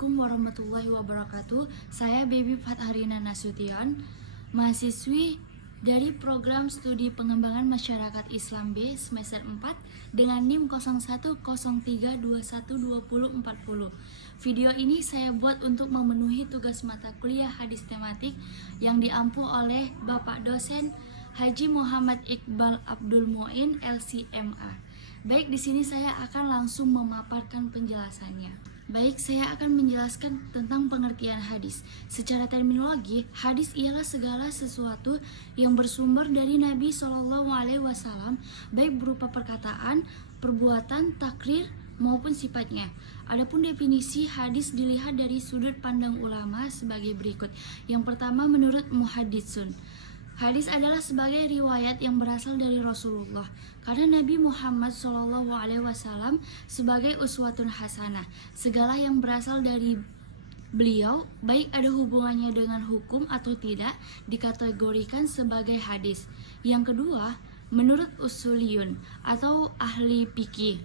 Assalamualaikum warahmatullahi wabarakatuh. Saya Baby Fatharina Nasution, mahasiswi dari program studi pengembangan masyarakat Islam B semester 4 dengan NIM 0103212040. Video ini saya buat untuk memenuhi tugas mata kuliah hadis tematik yang diampu oleh Bapak dosen Haji Muhammad Iqbal Abdul Muin LCMA. Baik, di sini saya akan langsung memaparkan penjelasannya. Baik, saya akan menjelaskan tentang pengertian hadis. Secara terminologi, hadis ialah segala sesuatu yang bersumber dari Nabi SAW, baik berupa perkataan, perbuatan, takrir, maupun sifatnya. Adapun definisi hadis dilihat dari sudut pandang ulama sebagai berikut. Yang pertama, menurut muhaddisun, hadis adalah sebagai riwayat yang berasal dari Rasulullah, karena Nabi Muhammad SAW sebagai uswatun hasanah. Segala yang berasal dari beliau, baik ada hubungannya dengan hukum atau tidak, dikategorikan sebagai hadis. Yang kedua, menurut usuliyun atau ahli fikih,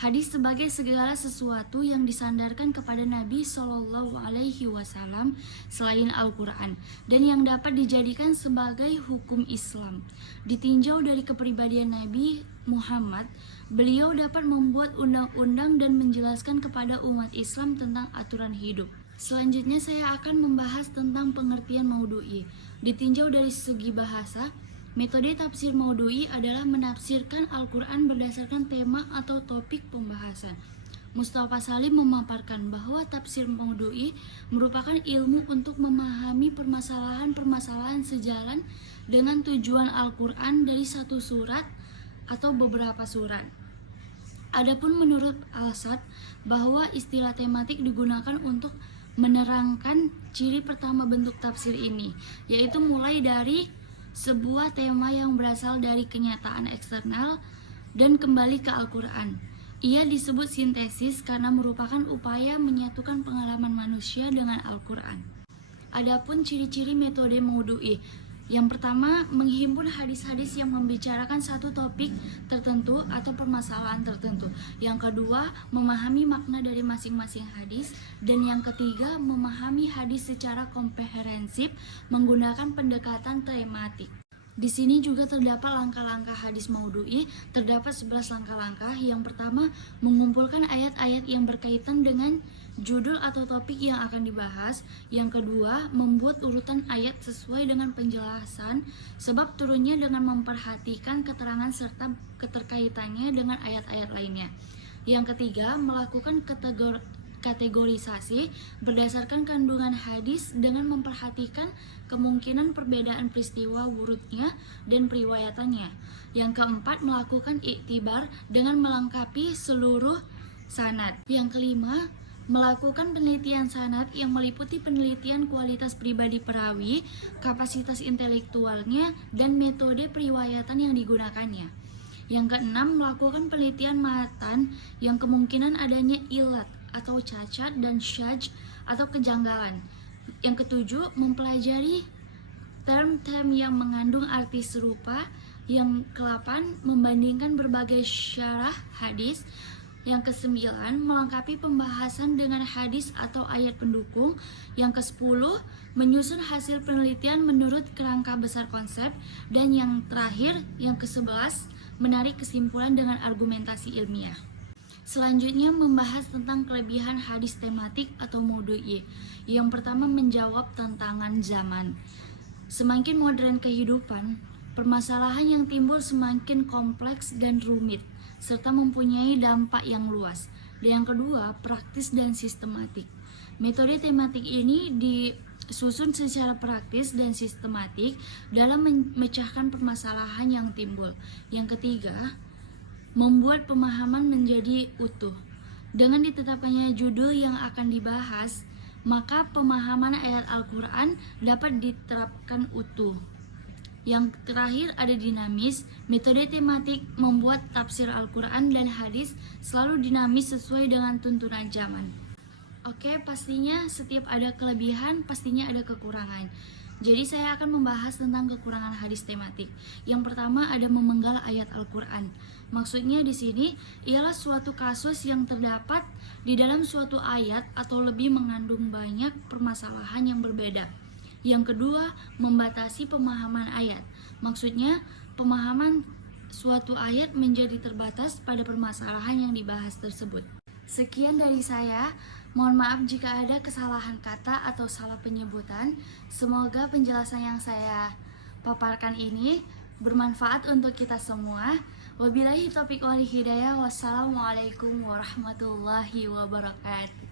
hadis sebagai segala sesuatu yang disandarkan kepada Nabi SAW selain Al-Quran dan yang dapat dijadikan sebagai hukum Islam. Ditinjau dari kepribadian Nabi Muhammad, beliau dapat membuat undang-undang dan menjelaskan kepada umat Islam tentang aturan hidup. Selanjutnya saya akan membahas tentang pengertian maudhu'i. Ditinjau dari segi bahasa, metode tafsir maudhu'i adalah menafsirkan Al-Quran berdasarkan tema atau topik pembahasan. Mustafa Salim memaparkan bahwa tafsir maudhu'i merupakan ilmu untuk memahami permasalahan-permasalahan sejalan dengan tujuan Al-Quran dari satu surat atau beberapa surat. Adapun menurut Al-Sad, bahwa istilah tematik digunakan untuk menerangkan ciri pertama bentuk tafsir ini, yaitu mulai dari sebuah tema yang berasal dari kenyataan eksternal dan kembali ke Al-Quran. Ia disebut sintesis karena merupakan upaya menyatukan pengalaman manusia dengan Al-Quran. Adapun ciri-ciri metode maudhu'i, yang pertama, menghimpun hadis-hadis yang membicarakan satu topik tertentu atau permasalahan tertentu. Yang kedua, memahami makna dari masing-masing hadis. Dan yang ketiga, memahami hadis secara komprehensif menggunakan pendekatan tematik. Di sini juga terdapat langkah-langkah hadis maudhu'i. Terdapat 11 langkah-langkah. Yang pertama, mengumpulkan ayat-ayat yang berkaitan dengan judul atau topik yang akan dibahas. Yang kedua, membuat urutan ayat sesuai dengan penjelasan sebab turunnya dengan memperhatikan keterangan serta keterkaitannya dengan ayat-ayat lainnya. Yang ketiga, melakukan kategorisasi berdasarkan kandungan hadis dengan memperhatikan kemungkinan perbedaan peristiwa wurudnya dan periwayatannya. Yang keempat, melakukan iktibar dengan melengkapi seluruh sanad. Yang kelima, melakukan penelitian sanad yang meliputi penelitian kualitas pribadi perawi, kapasitas intelektualnya, dan metode periwayatan yang digunakannya. Yang keenam, melakukan penelitian matan yang kemungkinan adanya ilat atau cacat dan syadz atau kejanggalan. Yang ketujuh, mempelajari term-term yang mengandung arti serupa. Yang ke-8, membandingkan berbagai syarah hadis. Yang ke-9, melengkapi pembahasan dengan hadis atau ayat pendukung. Yang ke-10, menyusun hasil penelitian menurut kerangka besar konsep. Dan yang terakhir, yang ke-11, menarik kesimpulan dengan argumentasi ilmiah. Selanjutnya membahas tentang kelebihan hadis tematik atau maudhu'i. Yang pertama, menjawab tantangan zaman. Semakin modern kehidupan, permasalahan yang timbul semakin kompleks dan rumit, serta mempunyai dampak yang luas. Dan yang kedua, praktis dan sistematik. Metode tematik ini disusun secara praktis dan sistematik dalam memecahkan permasalahan yang timbul. Yang ketiga, membuat pemahaman menjadi utuh. Dengan ditetapkannya judul yang akan dibahas, maka pemahaman ayat Al-Quran dapat diterapkan utuh. Yang terakhir, ada dinamis. Metode tematik membuat tafsir Al-Quran dan hadis selalu dinamis sesuai dengan tuntunan zaman. Oke, pastinya setiap ada kelebihan, pastinya ada kekurangan. Jadi saya akan membahas tentang kekurangan hadis tematik. Yang pertama ada memenggal ayat Al-Qur'an. Maksudnya di sini ialah suatu kasus yang terdapat di dalam suatu ayat atau lebih mengandung banyak permasalahan yang berbeda. Yang kedua, membatasi pemahaman ayat. Maksudnya pemahaman suatu ayat menjadi terbatas pada permasalahan yang dibahas tersebut. Sekian dari saya. Mohon maaf jika ada kesalahan kata atau salah penyebutan. Semoga penjelasan yang saya paparkan ini bermanfaat untuk kita semua. Wabillahi taufiq wal hidayah. Wassalamualaikum warahmatullahi wabarakatuh.